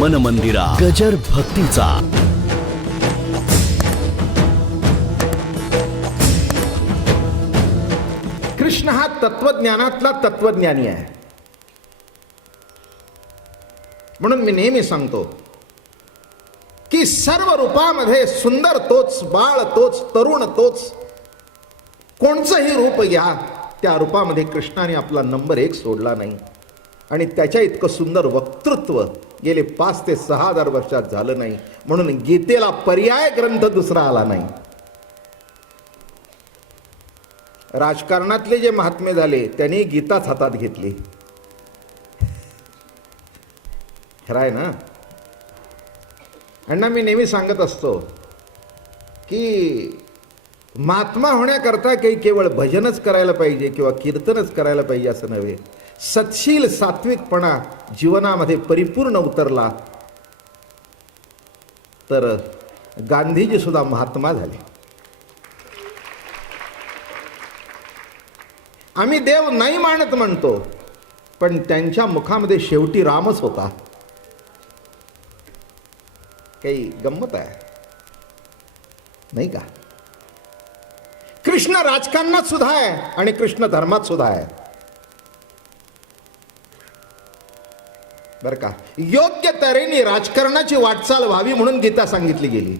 मन मंदिरा गजर भक्तीचा. कृष्ण हा तत्वज्ञानातला तत्वज्ञानी आहे. म्हणून मी नेहमी सांगतो की सर्व रूपामध्ये सुंदर तोच, बाळ तोच, तरुण तोच. कोणचंही रूप घ्या, त्या रूपामध्ये कृष्णाने आपला नंबर 1 सोडला नाही. आणि त्याच्या इतकं सुंदर वक्तृत्व गेले 5 ते 6 हजार वर्षात झालं नाही. म्हणून गीतेला पर्याय ग्रंथ दुसरा आला नाही. राजकारणातले जे महात्मे झाले त्यांनी गीताच हातात घेतली. खरं आहे ना. अण्णा, मी नेहमी सांगत असतो की महात्मा होण्याकरता काही केवळ भजनच करायला पाहिजे किंवा कीर्तनच करायला पाहिजे असं नव्हे. सत्शील सात्विकपणा जीवनामध्ये परिपूर्ण उतरला तर गांधीजी सुद्धा महात्मा झाले. आम्ही देव नाही मानत म्हणतो, पण त्यांच्या मुखामध्ये शेवटी रामच होता. काही गंमत आहे नाही का. कृष्ण राजकारणात सुद्धा आहे आणि कृष्ण धर्मात सुद्धा आहे बर का. योग्य तऱ्हेने राजकारणाची वाटचाल व्हावी म्हणून गीता सांगितली गेली.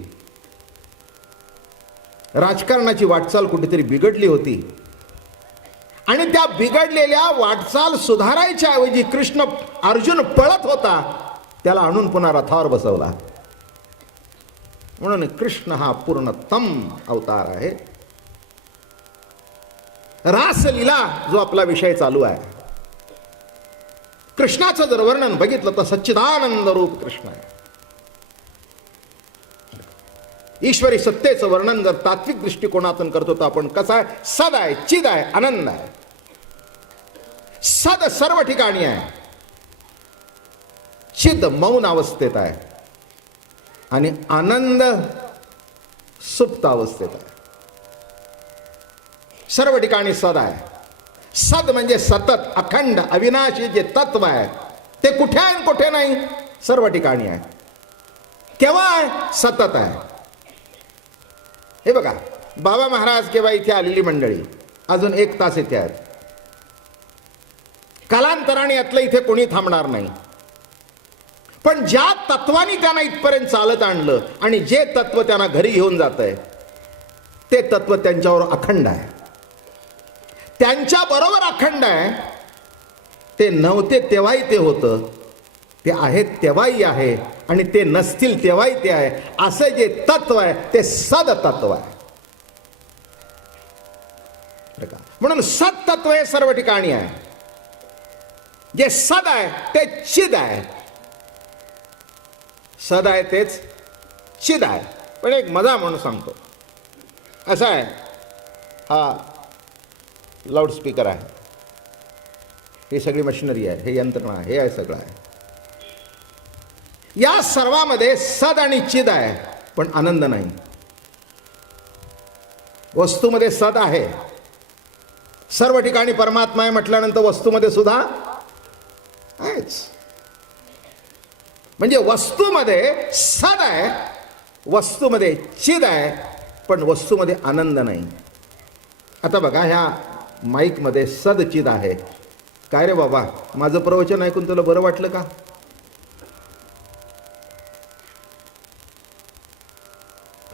राजकारणाची वाटचाल कुठेतरी बिघडली होती आणि त्या बिघडलेल्या वाटचाल सुधारायच्या ऐवजी कृष्ण अर्जुन पळत होता, त्याला आणून पुन्हा रथावर बसवला. म्हणून कृष्ण हा पूर्णतम अवतार आहे. रासलीला जो आपला विषय चालू आहे, कृष्णाचं जर वर्णन बघितलं तर सच्चिदानंद रूप कृष्ण आहे. ईश्वरी सत्तेचं वर्णन जर तात्विक दृष्टिकोनातून करतो तर आपण कसं आहे, सद आहे, चिद आहे, आनंद आहे. सद सर्व ठिकाणी आहे, चिद मौन अवस्थेत आहे आणि आनंद सुप्त अवस्थेत आहे. सर्व ठिकाणी सद आहे. सद म्हणजे सतत, अखंड, अविनाशी जे तत्व आहे ते कुठे आहे आणि कुठे नाही, सर्व ठिकाणी आहे. केव्हा आहे, सतत आहे. हे बघा, बाबा महाराज केव्हा इथे आलेली मंडळी अजून 1 तास इथे आहेत. कालांतराने यातलं इथे कोणी थांबणार नाही. पण ज्या तत्वाने त्यांना इथपर्यंत चालत आणलं आणि जे तत्व त्यांना घरी घेऊन जात आहे ते तत्व त्यांच्यावर अखंड आहे. त्यांच्या बरोबर अखंड आहे. ते नव्हते तेव्हाही ते होतं, ते आहेत तेव्हाही आहे आणि ते नसतील तेव्हाही ते आहे. असे जे तत्व आहे ते सद तत्व आहे. म्हणून सत तत्व हे सर्व ठिकाणी आहे. जे सद आहे ते चिद आहे. सद आहे तेच चिद आहे. पण एक मजा म्हणून सांगतो, असा आहे, हा लाऊडस्पीकर आहे, ही सगळी मशिनरी आहे, हे यंत्रणा आहे, हे आहे सगळं आहे. या सर्वामध्ये सद आणि चिद आहे पण आनंद नाही. वस्तूमध्ये सद आहे, सर्व ठिकाणी परमात्मा आहे म्हटल्यानंतर वस्तूमध्ये सुद्धा आहेच. म्हणजे वस्तूमध्ये सद आहे, वस्तूमध्ये चिद आहे, पण वस्तूमध्ये आनंद नाही. आता बघा, ह्या माईकमध्ये सद चिद आहे. काय रे बाबा, माझं प्रवचन ऐकून तुला बरं वाटलं का?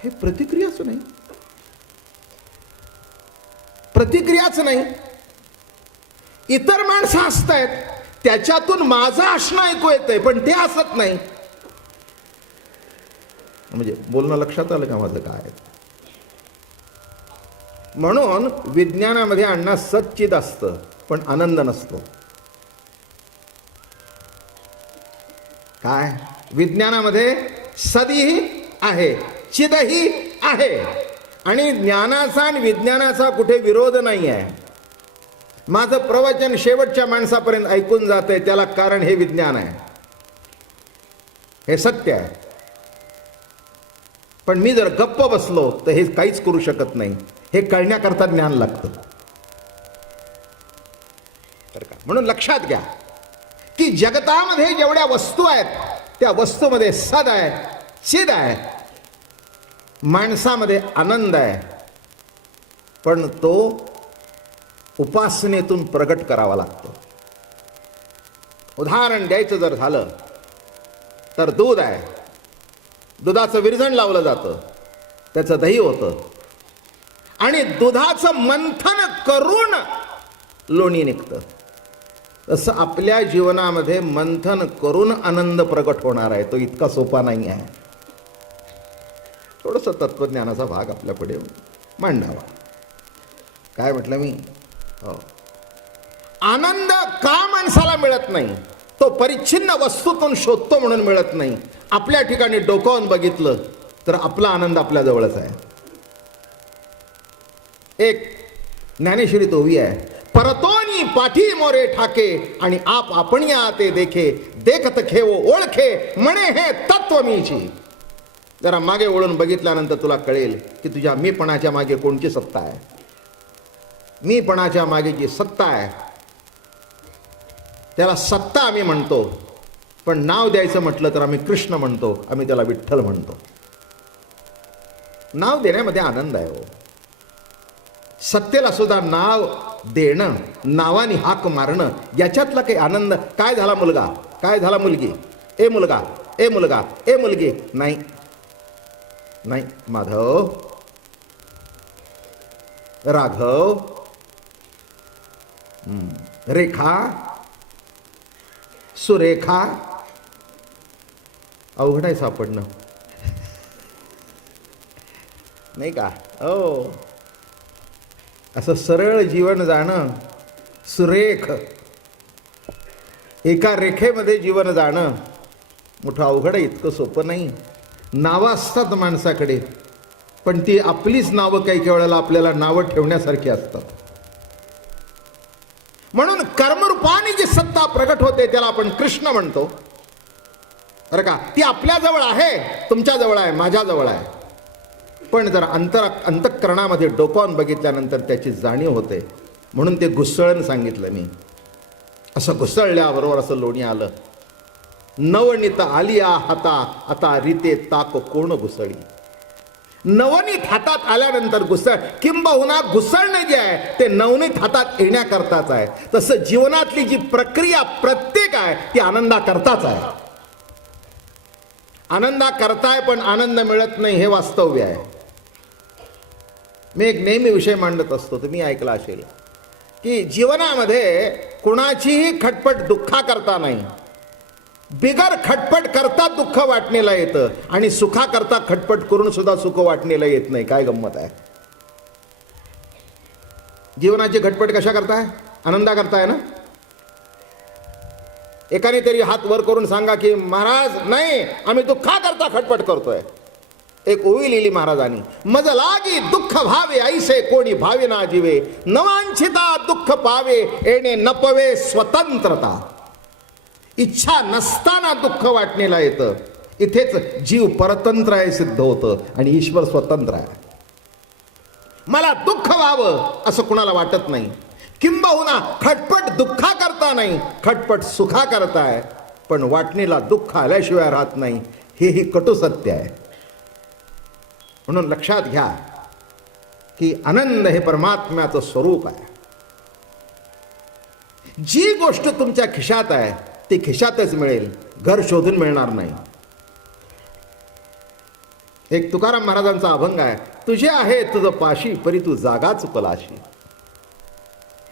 हे प्रतिक्रियाच नाही, प्रतिक्रियाच नाही. इतर माणसं हसतायत, त्याच्यातून माझं हसणं ऐकू येतंय पण ते हसत नाही. म्हणजे बोलणं लक्षात आलं का माझं काय? म्हणून विज्ञानामध्ये अण्णा सच्चिद असतं पण आनंद नसतो. काय विज्ञानामध्ये सदही आहे, चिदही आहे आणि ज्ञानाचा आणि विज्ञानाचा कुठे विरोध नाही आहे. माझं प्रवचन शेवटच्या माणसापर्यंत ऐकून जातंय, त्याला कारण हे विज्ञान आहे, हे सत्य आहे. पण मी जर गप्प बसलो तर हे काहीच करू शकत नाही. हे कळण्याकरता ज्ञान लागतं. म्हणून लक्षात घ्या की जगतामध्ये जेवढ्या वस्तू आहेत त्या वस्तूमध्ये सद आहे, चिद आहे, माणसामध्ये आनंद आहे, पण तो उपासनेतून प्रगट करावा लागतो. उदाहरण द्यायचं जर झालं तर दूध आहे, दुधाचं विरजण लावलं जातं, त्याचं दही होतं आणि दुधाचं मंथन करून लोणी निघतं. तसं आपल्या जीवनामध्ये मंथन करून आनंद प्रगट होणार आहे. तो इतका सोपा नाही आहे. थोडंसं तत्वज्ञानाचा भाग आपल्या पुढे मांडावा. काय म्हटलं मी? हो, आनंद का माणसाला मिळत नाही? तो परिच्छिन्न वस्तूतून शोधतो म्हणून मिळत नाही. आपल्या ठिकाणी डोकावून बघितलं तर आपला आनंद आपल्या जवळच आहे. एक ज्ञानेश्वरीत ओवी आहे, परतोनी पाठी मोरे ठाके आणि आप आपणिया ते देखे, देखत खेवो ओळखे म्हणे हे तत्व मीची. जरा मागे वळून बघितल्यानंतर तुला कळेल की तुझ्या मीपणाच्या मागे कोणची सत्ता आहे. मीपणाच्या मागे जी सत्ता आहे त्याला सत्ता आम्ही म्हणतो, पण नाव द्यायचं म्हटलं तर आम्ही कृष्ण म्हणतो, आम्ही त्याला विठ्ठल म्हणतो. नाव देण्यामध्ये आनंद आहे. हो, सत्तेला सुद्धा नाव देणं, नावाने हाक मारणं, याच्यातला काही आनंद. काय झाला मुलगा, काय झाला मुलगी, ए मुलगा, ए मुलगा, ए मुलगी, नाही नाही. माधव, राघव, रेखा, सुरेखा, अवघड आहे सापडणं, नाही का? हो, असं सरळ जीवन जाणं, सुरेख एका रेखेमध्ये जीवन जाणं मोठं अवघड आहे. इतकं सोपं नाही. नावं असतात माणसाकडे, पण ती आपलीच नावं काही काही वेळेला आपल्याला नावं ठेवण्यासारखी असतात. म्हणून कर्मरूपाने जी सत्ता प्रगट होते त्याला आपण कृष्ण म्हणतो, बरं का? ती आपल्या जवळ आहे, तुमच्या जवळ आहे, माझ्या जवळ आहे. पण जर अंतःकरणामध्ये डोकावून बघितल्यानंतर त्याची जाणीव होते. म्हणून ते घुसळण सांगितलं मी. असं घुसळल्याबरोबर असं लोणी आलं. नवनीत आलिया हाता आता रीते ताक कोण घुसळी. नवनीत हातात आल्यानंतर घुसळ, किंबहुना घुसळणं जे आहे ते नवनीत हातात येण्याकरताच आहे. तसं जीवनातली जी प्रक्रिया प्रत्येक आहे ती आनंदा करताच आहे. आनंदा करताय पण आनंद मिळत नाही हे वास्तव्य आहे. मी एक नेहमी विषय मांडत असतो, तुम्ही ऐकला असेल की जीवनामध्ये कुणाचीही खटपट दुःखा करता नाही. बिगर खटपट करता दुःख वाटणीला येतं आणि सुखा करता खटपट करून सुद्धा सुख वाटणीला येत नाही. काय गंमत आहे. जीवनाची खटपट कशा करताय? आनंदा करताय ना. एकाने तरी हात वर करून सांगा की महाराज नाही, आम्ही दुःखा करता खटपट करतोय. एक ओवी लिहिली महाराजांनी, मज लागी दुःख भावे ऐसे कोणी भावे ना जीवे, नवांछिता दुःख पावे येणे नपवे स्वतंत्रता. इच्छा नसताना दुःख वाटणीला येतं. इथेच जीव परतंत्र आहे सिद्ध होतं आणि ईश्वर स्वतंत्र आहे. मला दुःख व्हावं असं कुणाला वाटत नाही. किंबहुना खटपट दुःखा करता नाही, खटपट सुखा करताय, पण वाटणीला दुःख आल्याशिवाय राहत नाही. हेही कटू सत्य आहे. म्हणून लक्षात घ्या की आनंद हे परमात्म्याचं स्वरूप आहे. जी गोष्ट तुमच्या खिशात आहे ती खिशातच मिळेल, घर शोधून मिळणार नाही. एक तुकाराम महाराजांचा अभंग आहे, तुझे आहे तुझं पाशी परी तू जागाच पलाशी.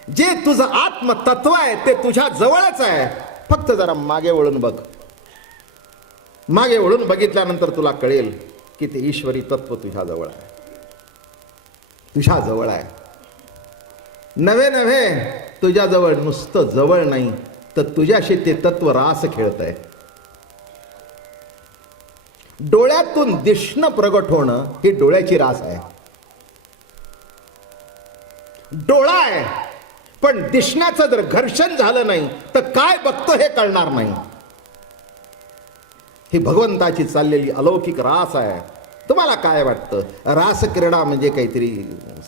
जे तुझं आत्मतत्व आहे ते तुझ्या जवळच आहे. फक्त जरा मागे वळून बघ. मागे वळून बघितल्यानंतर तुला कळेल की ते ईश्वरी तत्व तुझ्या जवळ आहे, तुझ्या जवळ आहे. नव्हे नव्हे तुझ्याजवळ नुसतं जवळ नाही तर तुझ्याशी ते तत्व रास खेळत आहे. डोळ्यातून दिसणं प्रगट होणं ही डोळ्याची रास आहे. डोळा आहे पण दिसण्याचं जर घर्षण झालं नाही तर काय बघतो हे कळणार नाही. ही भगवंताची चाललेली अलौकिक रास आहे. तुम्हाला काय वाटतं? रासक्रीडा म्हणजे काहीतरी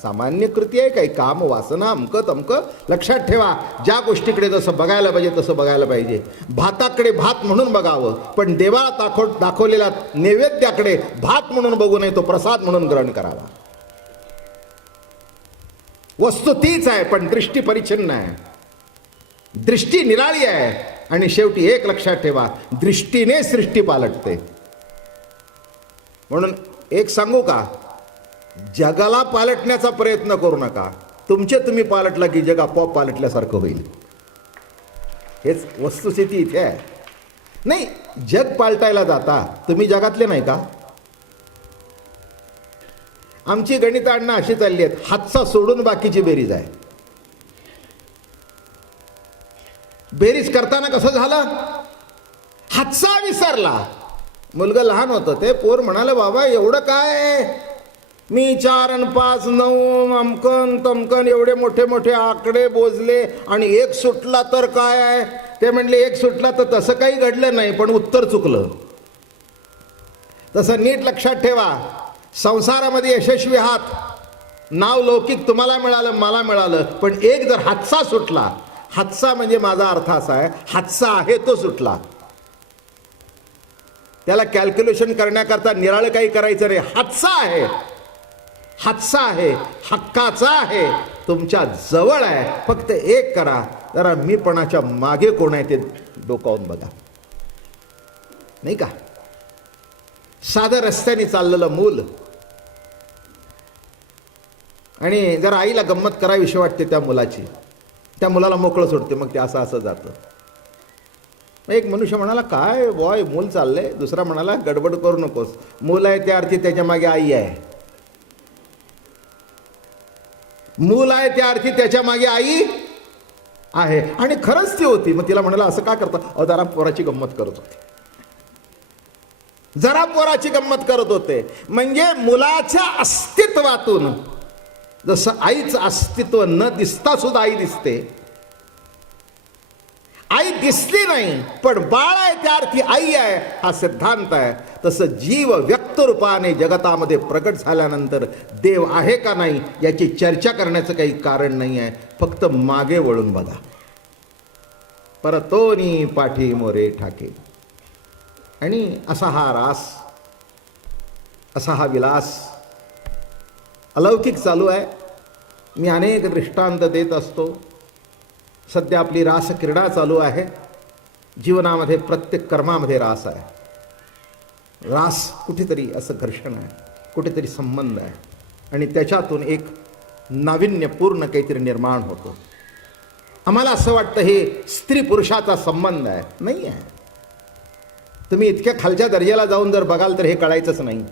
सामान्य कृती आहे? काही काम वासना अमकं तमकं? लक्षात ठेवा, ज्या गोष्टीकडे जसं बघायला पाहिजे तसं बघायला पाहिजे. भाताकडे भात म्हणून बघावं, पण देवाला दाखवलेल्या नैवेद्याकडे भात म्हणून बघू नये, तो प्रसाद म्हणून ग्रहण करावा. वस्तू तीच आहे, पण दृष्टी परिच्छिन्न आहे, दृष्टी निराळी आहे. आणि शेवटी एक लक्षात ठेवा, दृष्टीने सृष्टी पालटते. म्हणून एक सांगू का, जगाला पालटण्याचा प्रयत्न करू नका. तुमचे तुम्ही पालटला की जग आपोआप पालटल्यासारखं होईल. हेच वस्तुस्थिती इथे आहे. नाही, जग पालटायला जाता, तुम्ही जगातले नाही का? आमची गणित अण्णा अशी चालली आहेत, हातचा सोडून बाकीची बेरीज आहे. बेरीज करताना कसं झालं? हातचा विसरला. मुलगा लहान होतं ते, पोर म्हणाले, बाबा एवढं काय, मी 4 आणि 5 9 अमकन तमकन एवढे मोठे मोठे आकडे बोजले आणि एक सुटला तर काय आहे? ते म्हणले एक सुटला तर तसं काही घडलं नाही, पण उत्तर चुकलं. तसं नीट लक्षात ठेवा, संसारामध्ये यशस्वी आहात, नाव लौकिक तुम्हाला मिळालं मला मिळालं, पण एक जर हातचा सुटला, हातचा म्हणजे माझा अर्थ असा आहे, हातचा आहे तो सुटला. त्याला कॅल्क्युलेशन करण्याकरता निराळं काही करायचं नाही. हातचा आहे, हातचा आहे, हक्काचा आहे, तुमच्या जवळ आहे. फक्त एक करा, जरा मीपणाच्या मागे कोण आहे ते डोकावून बघा. नाही का? साधं रस्त्याने चाललेलं मूल, आणि जरा आईला गंमत करावीशी वाटते त्या मुलाची, त्या मुलाला मोकळं सोडते, मग ते असं असं जातं. एक मनुष्य म्हणाला, काय बॉय मूल चाललंय? दुसरा म्हणाला, गडबड करू नकोस, मूल आहे त्या अर्थी त्याच्या मागे आई आहे. मूल आहे त्या अर्थी त्याच्या मागे आई आहे. आणि खरंच ती होती. मग तिला म्हणाला, असं का करता? जरा पोराची गंमत करत होते, जरा पोराची गंमत करत होते. म्हणजे मुलाच्या अस्तित्वातून जसं आईचं अस्तित्व न दिसता सुद्धा आई दिसते, आई दिसली नाही पण बाळ आहे त्या अर्थी आई आहे हा सिद्धांत आहे. तसं जीव व्यक्त रूपाने जगतामध्ये प्रकट झाल्यानंतर देव आहे का नाही याची चर्चा करण्याचं काही कारण नाही आहे. फक्त मागे वळून बघा. परतोनी पाठी मोरे ठाके. आणि असा हा रास, असा हा विलास अलौकिक चालू आहे. मी अनेक दृष्टांत देत असतो. सध्या आपली रासक्रीडा चालू आहे. जीवनामध्ये प्रत्येक कर्मामध्ये रास आहे. रास कुठेतरी असं घर्षण आहे, कुठेतरी संबंध आहे, आणि त्याच्यातून एक नाविन्यपूर्ण काहीतरी निर्माण होतो. आम्हाला असं वाटतं हे स्त्री पुरुषाचा संबंध आहे. नाही आहे. तुम्ही इतक्या खालच्या दर्जाला जाऊन जर बघाल तर हे कळायचंच नाही.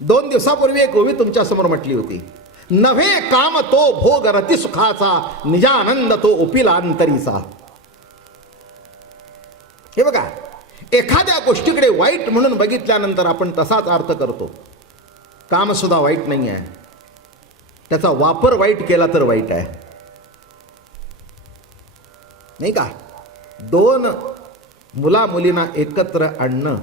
2 दिवसापूर्वी एक ओवी तुमच्यासमोर म्हटली होती, नव्हे काम तो भोग रती सुखाचा, निजानंद तो उपिलांतरीचा. हे बघा, एखाद्या गोष्टीकडे वाईट म्हणून बघितल्यानंतर आपण तसाच अर्थ करतो. काम सुद्धा वाईट नाही आहे, त्याचा वापर वाईट केला तर वाईट आहे. नाही का? 2 मुला मुलींना एकत्र आणणं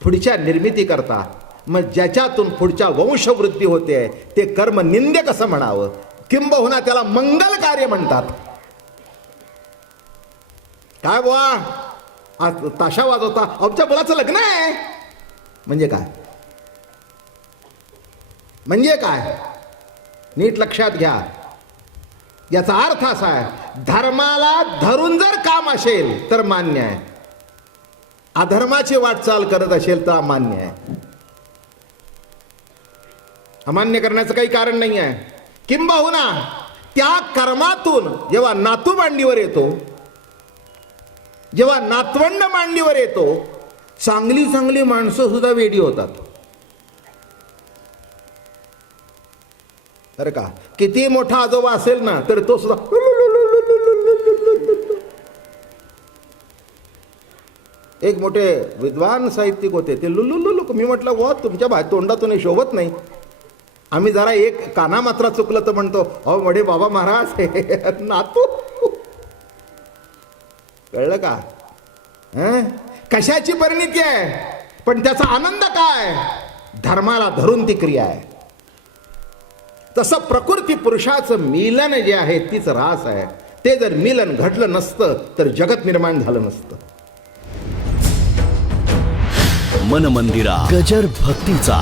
पुढच्या निर्मिती करता, मग ज्याच्यातून पुढच्या वंशवृद्धी होते ते कर्म निंद्य कसं म्हणावं? किंबहुना त्याला मंगल कार्य म्हणतात. काय बुवा ताशा वाजवता, आमच्या मुलाचं लग्न आहे म्हणजे काय? म्हणजे काय? नीट लक्षात घ्या. याचा अर्थ असा आहे, धर्माला धरून जर काम असेल तर मान्य आहे, अधर्माची वाटचाल करत असेल तर अमान्य आहे. अमान्य करण्याचं काही कारण नाही आहे. किंबहुना त्या कर्मातून जेव्हा नातू मांडीवर येतो, जेव्हा नातवंड मांडीवर येतो, चांगली चांगली माणसं सुद्धा वेडी होतात. बरं का? किती मोठा आजोबा असेल ना तर तो सुद्धा. एक मोठे विद्वान साहित्यिक होते, ते लुलुलुलु. मी म्हटलं, वा तुमच्या तोंडातून शोभत नाही. आम्ही जरा एक काना मात्रा चुकलं तर म्हणतो, अहो मढे बाबा महाराज नातू. कळलं का? कशाची परिणिती आहे? पण त्याचा आनंद काय? धर्माला धरून ती क्रिया आहे. तसं प्रकृती पुरुषाचं मिलन जे आहे तीच रास आहे. ते जर मिलन घडलं नसतं तर जगत निर्माण झालं नसतं. मन मंदिरा गजर भक्तीचा.